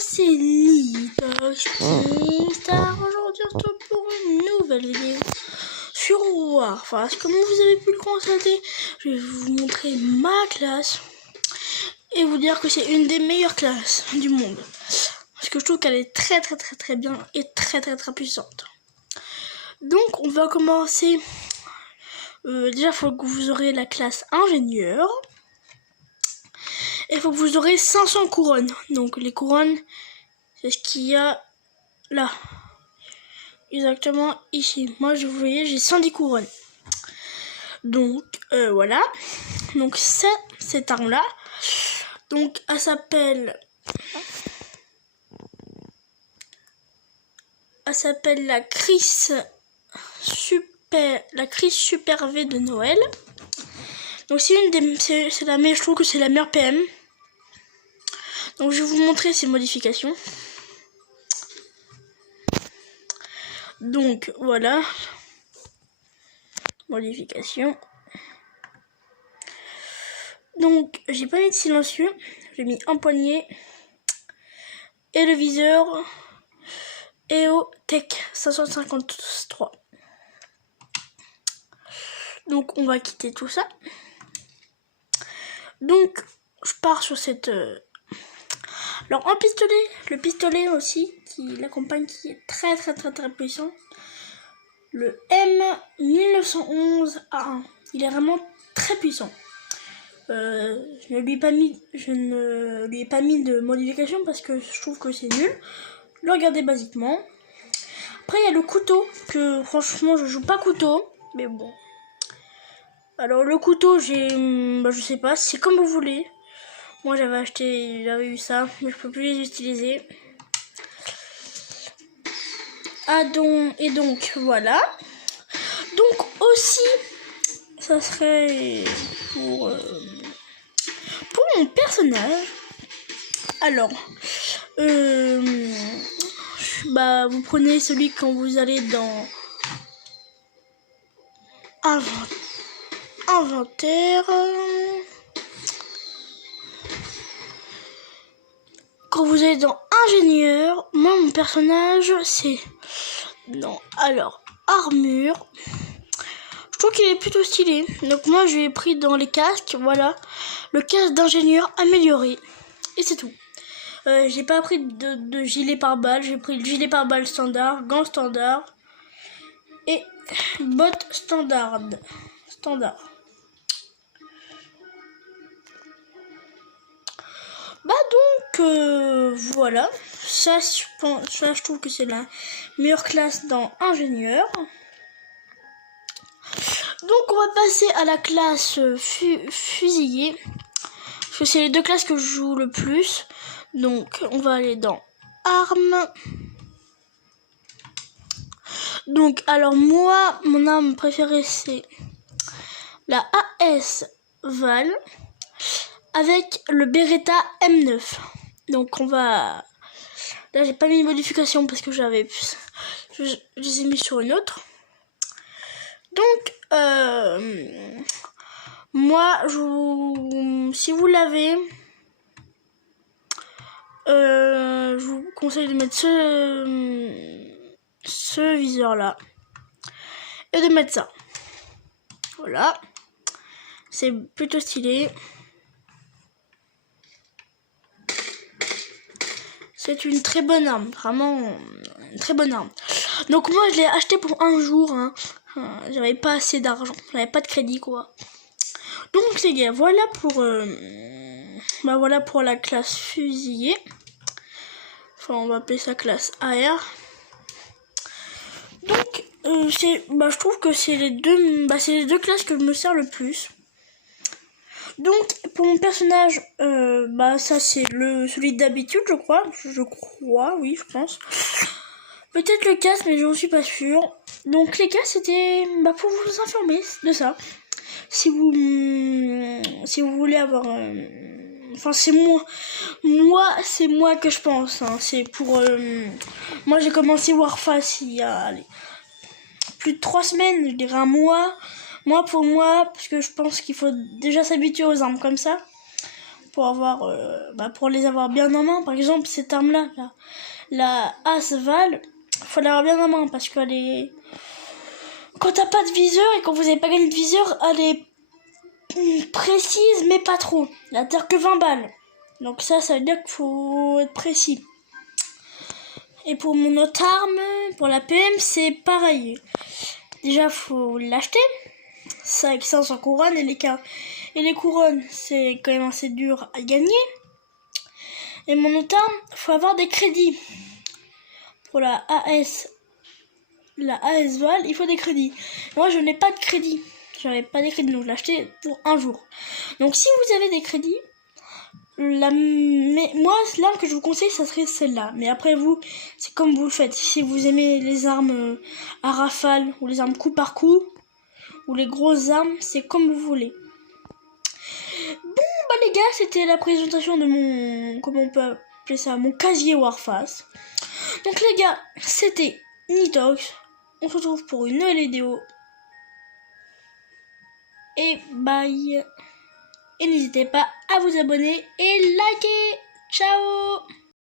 c'est Nitox Star. Aujourd'hui, on se retrouve pour une nouvelle vidéo sur Warface. Comme vous avez pu le constater, je vais vous montrer ma classe et vous dire que c'est une des meilleures classes du monde. Parce que je trouve qu'elle est très bien et très puissante. Donc, on va commencer. Déjà, il faut que vous aurez la classe ingénieur. Et il faut que vous aurez 500 couronnes. Donc les couronnes, c'est ce qu'il y a là. Exactement ici. Moi, vous voyez, j'ai 110 couronnes. Donc voilà. Donc cette arme là. Donc elle s'appelle la Cris Super V de Noël. Donc c'est la meilleure, je trouve que c'est la meilleure PM. Donc je vais vous montrer ces modifications. Donc voilà. Modification. Donc j'ai pas mis de silencieux. J'ai mis un poignet. Et le viseur. EO Tech 553. Donc on va quitter tout ça. Donc je pars sur cette... Alors un pistolet, le pistolet aussi qui l'accompagne, qui est très puissant. Le M1911A1, il est vraiment très puissant. Je ne lui ai pas mis de modification parce que je trouve que c'est nul. Le regardez basiquement. Après il y a le couteau que franchement je joue pas couteau, mais bon. Alors le couteau je sais pas, c'est comme vous voulez. Moi j'avais eu ça, mais je peux plus les utiliser. Et donc voilà. Donc aussi, ça serait pour mon personnage. Alors, vous prenez celui quand vous allez dans inventaire. Quand vous allez dans ingénieur, moi mon personnage c'est armure. Je trouve qu'il est plutôt stylé. Donc moi je l'ai pris dans les casques, voilà. Le casque d'ingénieur amélioré. Et c'est tout. J'ai pas pris de gilet pare-balles, j'ai pris le gilet pare-balles standard, gants standard et bottes standard. Voilà, ça je trouve que c'est la meilleure classe dans ingénieur. Donc on va passer à la classe fusilier, parce que c'est les deux classes que je joue le plus. Donc on va aller dans armes. Donc alors moi, mon arme préférée c'est la AS Val avec le Beretta M9. Donc on va... Là j'ai pas mis de modification parce que je les ai mis sur une autre. Donc moi si vous l'avez, je vous conseille de mettre ce viseur là et de mettre ça. Voilà, c'est plutôt stylé. C'est une très bonne arme, vraiment une très bonne arme. Donc moi je l'ai acheté pour un jour, hein. J'avais pas assez d'argent, j'avais pas de crédit quoi. Donc les gars, voilà pour la classe fusilier. Enfin on va appeler ça classe AR. Donc je trouve que c'est les deux classes que je me sers le plus. Donc pour mon personnage, ça c'est celui d'habitude je crois, oui je pense. Peut-être le casque mais j'en suis pas sûre. Donc les gars c'était pour vous informer de ça. Si vous voulez avoir, enfin c'est moi que je pense. Hein. C'est pour moi j'ai commencé Warface il y a plus de 3 semaines, je dirais un mois. Pour moi, parce que je pense qu'il faut déjà s'habituer aux armes comme ça. pour avoir, pour les avoir bien en main. Par exemple, cette arme-là, la Asval, faut l'avoir bien en main parce qu'elle est... Quand t'as pas de viseur et quand vous avez pas gagné de viseur, elle est précise mais pas trop. Elle tire que 20 balles. Donc ça veut dire qu'il faut être précis. Et pour mon autre arme, pour la PM, c'est pareil. Déjà, faut l'acheter. Ça avec 500 couronnes et les couronnes, c'est quand même assez dur à gagner. Et mon autre arme, faut avoir des crédits. Pour la AS-Val, il faut des crédits. Moi, je n'ai pas de crédit. J'avais pas des crédits, donc je l'ai acheté pour un jour. Donc si vous avez des crédits, moi, l'arme que je vous conseille, ça serait celle-là. Mais après vous, c'est comme vous le faites. Si vous aimez les armes à rafale, ou les armes coup par coup, ou les grosses armes, c'est comme vous voulez. Bon, les gars, c'était la présentation de mon... Comment on peut appeler ça? Mon casier Warface. Donc les gars, c'était Nitox. On se retrouve pour une nouvelle vidéo. Et bye. Et n'hésitez pas à vous abonner et liker. Ciao.